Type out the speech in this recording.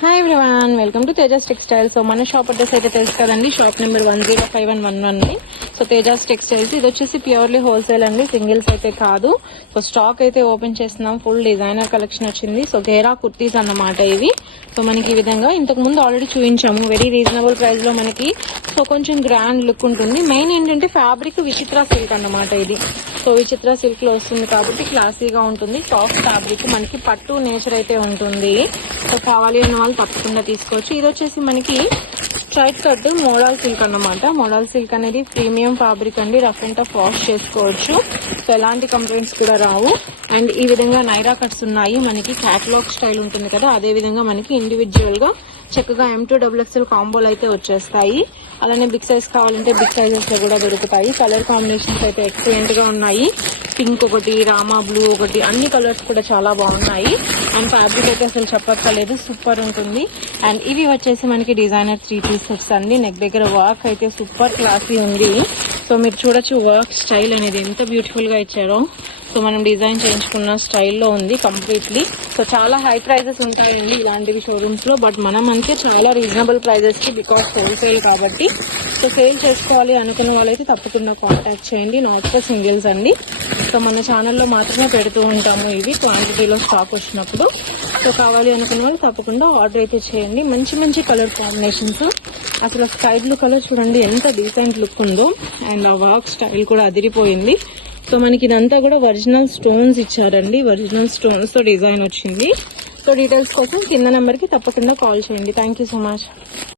Hi everyone, welcome to Tejas textiles. So మన shop address అయితే తెలుసు కదండి, shop number 105111. So Tejas textiles ఇది వచ్చేసి ప్యూర్లీ హోల్సేల్ అండి, సింగిల్స్ అయితే కాదు. సో స్టాక్ అయితే ఓపెన్ చేస్తున్నాం, ఫుల్ డిజైనర్ కలెక్షన్ వచ్చింది. సో గేరా కుర్తీస్ అన్నమాట ఇవి. సో మనకి ఈ విధంగా ఇంతకు ముందు ఆల్రెడీ చూపించాము, వెరీ రీజనబుల్ ప్రైస్ లో మనకి. సో కొంచెం గ్రాండ్ లుక్ ఉంటుంది. మెయిన్ ఏంటంటే ఫ్యాబ్రిక్ విచిత్ర సిల్క్ అన్నమాట ఇది. సో విచిత్ర సిల్క్ లో వస్తుంది కాబట్టి క్లాసీగా ఉంటుంది. సాఫ్ట్ ఫ్యాబ్రిక్, మనకి పట్టు నేచర్ అయితే ఉంటుంది. సో కావాలి అన్న వాళ్ళు తప్పకుండా తీసుకోవచ్చు. ఇది వచ్చేసి మనకి స్ట్రైట్ కట్ మోడల్ సిల్క్ అన్నమాట. మోడల్ సిల్క్ అనేది ప్రీమియం ఫ్యాబ్రిక్ అండి, రఫ్ అండ్ టఫ్ వాష్ చేసుకోవచ్చు. సో ఎలాంటి కంప్లైంట్స్ కూడా రావు. అండ్ ఈ విధంగా నైరా కట్స్ ఉన్నాయి, మనకి క్యాటలాగ్ స్టైల్ ఉంటుంది కదా, అదే విధంగా మనకి ఇండివిజువల్ గా చక్కగా M2XXL కాంబోలు అయితే వచ్చేస్తాయి. అలానే బిగ్ సైజ్ కావాలంటే బిగ్ సైజెస్ లో కూడా దొరుకుతాయి. కలర్ కాంబినేషన్స్ అయితే ఎక్సలెంట్ గా ఉన్నాయి. పింక్ ఒకటి, రామా బ్లూ ఒకటి, అన్ని కలర్స్ కూడా చాలా బాగున్నాయి. అండ్ ఫ్యాబ్రిక్ అయితే అసలు చెప్పక్కర్లేదు, సూపర్ ఉంటుంది. అండ్ ఇవి వచ్చేసి మనకి డిజైనర్ 3 పీసెస్ అండి. నెక్ దగ్గర వర్క్ అయితే సూపర్ క్లాసీ ఉంది. సో మీరు చూడొచ్చు వర్క్ స్టైల్ అనేది ఎంత బ్యూటిఫుల్ గా ఇచ్చారో. సో మనం డిజైన్ చేయించుకున్న స్టైల్లో ఉంది కంప్లీట్లీ. సో చాలా హై ప్రైజెస్ ఉంటాయండి ఇలాంటివి షోరూమ్స్ లో, బట్ మనం అంతే చాలా రీజనబుల్ ప్రైజెస్ కి, బికాస్ హోల్సేల్ కాబట్టి. సో సేల్ చేసుకోవాలి అనుకున్న వాళ్ళైతే తప్పకుండా కాంటాక్ట్ చేయండి, నాట్ ఫర్ సింగిల్స్ అండి. సో మన ఛానల్లో మాత్రమే పెడుతూ ఉంటాము ఇవి, క్వాంటిటీలో స్టాక్ వచ్చినప్పుడు. సో కావాలి అనుకున్న వాళ్ళు తప్పకుండా ఆర్డర్ అయితే చేయండి. మంచి మంచి కలర్ కాంబినేషన్స్, అసలు స్కై బ్లూ కలర్ చూడండి ఎంత డీసెంట్ లుక్ ఉందో. అండ్ ఆ వర్క్ స్టైల్ కూడా అదిరిపోయింది. సో మనకి ఇదంతా కూడా ఒరిజినల్ స్టోన్స్ ఇచ్చారండి, ఒరిజినల్ స్టోన్స్ తో డిజైన్ వచ్చింది. సో డీటెయిల్స్ కోసం కింద నెంబర్ కి తప్పకుండా కాల్ చేయండి. Thank you so much.